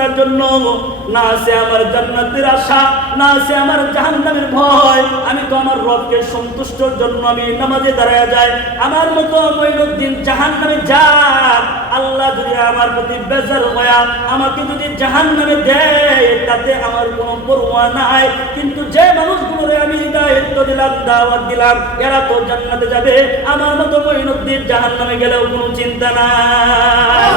করার জন্য, না আছে আমার জান্নাতের আশা, না আছে আমার জাহান্নামের ভয়। আমি তো আমার রবকে সন্তুষ্টর জন্য আমি নামাজে দাঁড়ায় যাই। আমার মতো মঈনুদ্দিন জাহান্নামে যাক, আল্লাহ যদি আমার প্রতি বেজার হয়, আমাকে যদি জাহান্নামে দেয়, তাতে আমার কোনো পরোয়া নাই। কিন্তু যে মানুষগুলোরে আমি হিদায়াত দিলাম, দাওয়াত দিলাম, এরা তো জান্নাতে যাবে, আমার মতো মঈনুদ্দিন জাহান্নামে গেলেও কোনো চিন্তা নাই।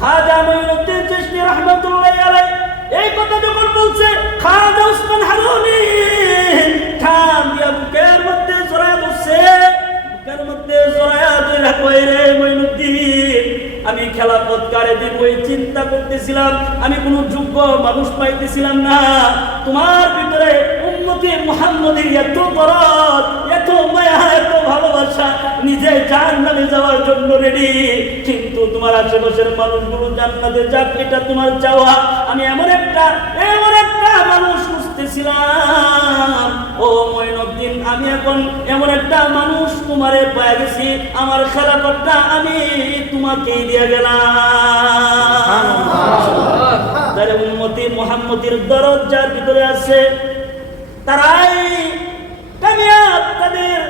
খাজা মঈনুদ্দিন চিশতি রাহমাতুল্লাহি আলাইহি এই কথা যখন বলছে, খাজা ওসমান হারুনি ঠাম দিয়া বুকের মধ্যে জড়ায়া ধরছে, বুকের মধ্যে জড়ায়া ধরে কই, রে মঈনুদ্দিন, আমি খেলাফত কারে দিব ওই চিন্তা করতেছিলাম, আমি কোনো যোগ্য মানুষ পাইতেছিলাম না। তোমার ভিতরে উম্মতে মুহাম্মদের এত দরদ, এত মায়া, এত ভালোবাসা, নিজে জান্নাতে যাওয়ার জন্য রেডি, কিন্তু তোমার আশেপাশের মানুষগুলো জান্নাতে যাক এটা তোমার চাওয়া। আমি এমন একটা মানুষ খুঁজতেছিলাম, ও মঈনুদ্দিন, আমি এখন এমন একটা মানুষ তোমারে পেয়ে গেছি, আমার খেলাফতটা আমি তোমাকে দিয়ে গেলাম। যারা উম্মতি মুহাম্মদের দরদ যার ভিতরে আছে, তারাই কামিয়াব। তাদের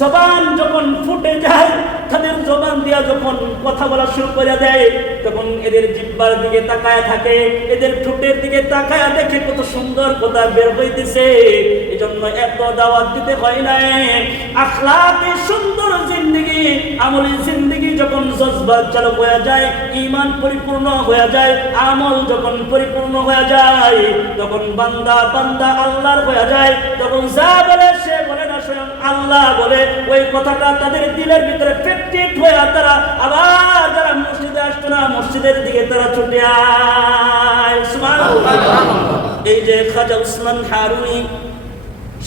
জবান যখন ফুটে যায়, তাদের জবান দিয়া যখন কথা বলা শুরু করে দেয়, তখন এদের জিহ্বার দিকে তাকায় থাকে, এদের ঠোঁটের দিকে তাকায় দেখে কত সুন্দর কথা বের হইতেছে। এজন্য এত দাওয়াত দিতে হয় না। আখলাকে সুন্দর জিন্দেগি, আমলি জিন্দেগি যখন জজবা চালু হয়ে যায়, ঈমান পরিপূর্ণ হয়ে যায়, আমল যখন পরিপূর্ণ হয়ে যায়, তখন বান্দা আল্লাহর হয়ে যায়। তখন যা বলে সে বলে না, স্বয়ং আল্লাহ বলে। ওই কথাটা তাদের দিলের ভিতরে ফিট হয়ে তারা আবার যারা মসজিদে আসতো না, মসজিদের দিকে তারা ছুটে আয়। সুবহানাল্লাহ। এই যে খাজা ওসমান হারুনি,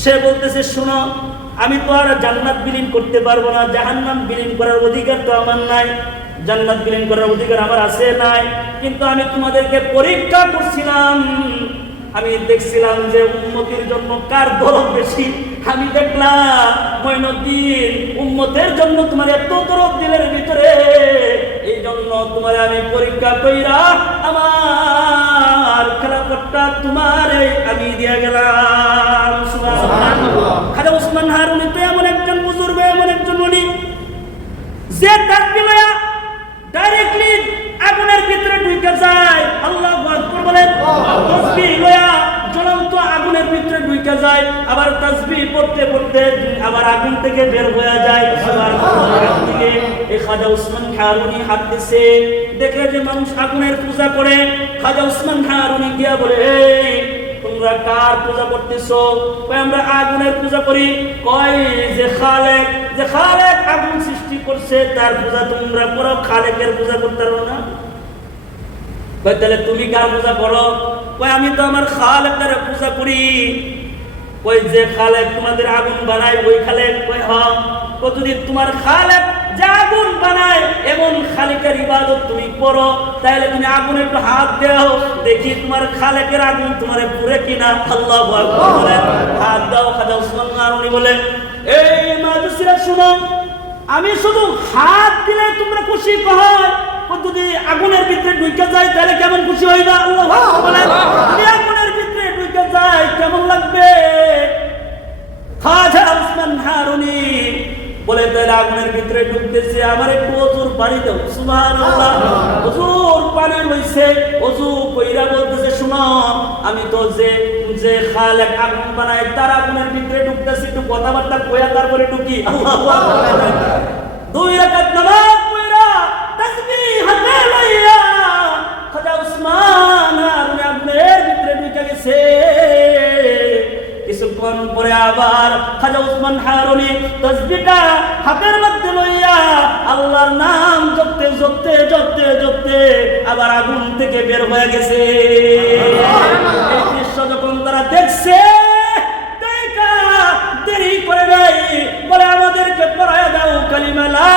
সে বলতেছে, শোনো, আমি তো আর জান্নাত বিলীন করতে পারবো না, জাহান্নাম বিলীন করার অধিকার তো আমার নাই, জান্নাত বিলীন করার অধিকার আমার আছে নাই, কিন্তু আমি তোমাদেরকে পরীক্ষা করছিলাম, আমি দেখছিলাম যে উম্মতের জন্য কার দরদ বেশি। আমি দেখলাম মঈনুদ্দিন উম্মতের জন্য তোমার এত দরদ দিলের ভিতরে, এই জন্য তোমার আমি পরীক্ষা কইরা আমার খেলাফতটা তোমারে আমি দিয়ে গেলাম। সুবহানাল্লাহ। খাজা ওসমান হারুনি তো এমন একজন বুজুর্গ, এমন একজন উনি যে তাকবীর ডাইরেক্টলি আগুনের ভিতরে ঢুকে যায়। আল্লাহু আকবার বলেন। তাসবিহ লয়া জ্বলন্ত আগুনের ভিতরে ঢুকে যায়, আবার তাসবিহ পড়তে পড়তে আবার আগুন থেকে বের হয়ে যায়। সুবহানাল্লাহ। থেকে এই খাজা ওসমান হারুনি হাত দিছে, দেখে যে মানুষ আগুনের পূজা করে। খাজা ওসমান হারুনি গিয়া বলে, এই তোমরা কার পূজা করতেছো? কয় আমরা আগুনের পূজা করি। কয় যে খালেক আগুন সৃষ্টি করছে তার পূজা তোমরা করো, খালেকের পূজা করতে পারো না? কয় তাহলে তুমি কার পূজা করো? কয় আমি তো আমার খালেকের পূজা করি। কয় যে খালেক তোমাদের আগুন বানায় ওই খালেক? কয় হ্যাঁ। কয় যদি তোমার খালেক যে আগুন বানায় এমন খালিকের ইবাদত তুমি করো, তাহলে তুমি আগুনে একটু হাত দাও, দেখি তোমার খালেকের আগুন তোমারে পুরে কিনা। আল্লাহু আকবার বলেন। হাত দাও। খাজা ওসমান হারুনি বলে, এই মাদ্রাসীরা শুনো, আমি শুধু হাত দিলে তোমরা খুশি হয়, যদি আগুনের ভিতরে ঢুকে যায় তাহলে কেমন খুশি হইবা? আল্লাহু আকবার বলেন। যদি আগুনের ভিতরে ঢুকে যায় কেমন লাগবে? খাজা ওসমান হারুনি বলে, তাহলে আগুনের ভিতরে ঢুকতেছে, আমার একটু ওজুর পানি দাও। সুবহানাল্লাহ। ওজুর পানি হইছে, ওজু কইরা বলতেছে, শুনো, আমি তো যে খালেক আগুন বানায় তার আগুনের ভিতরে ঢুকতেছি, একটু কথাবার্তা কইয়া তারপরে ঢুকি। আল্লাহু আকবার। 2 রাকাত নামাজ পড়া তাসবিহ হাতে লইয়া খাজা ওসমান হারুনি আগুনের ভিতরে ঢুকে গেছে। কিছুক্ষণ পরে আবার খাজা ওসমান হারুনি তাসবিহটা হাতের মধ্যে লইয়া আল্লাহর নাম জপতে আবার আগুন থেকে বের হয়ে গেছে। এই দৃশ্য যখন তারা দেখছে, দেরি করে নাই, বলে আমাদেরকে পড়ায় দাও কালিমা লা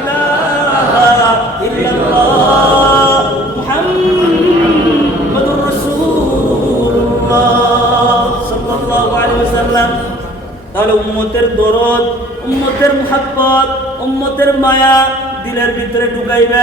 ইলাহা ইল্লাল্লাহ মুহাম্মাদুর রাসূলুল্লাহ সাল্লাল্লাহু আলাইহি ওয়াসাল্লাম। তাহলে উম্মতের দরদ, উম্মতের মুহাব্বত, উম্মতের মায়া দিলের ভিতরে ঢুকাইবে।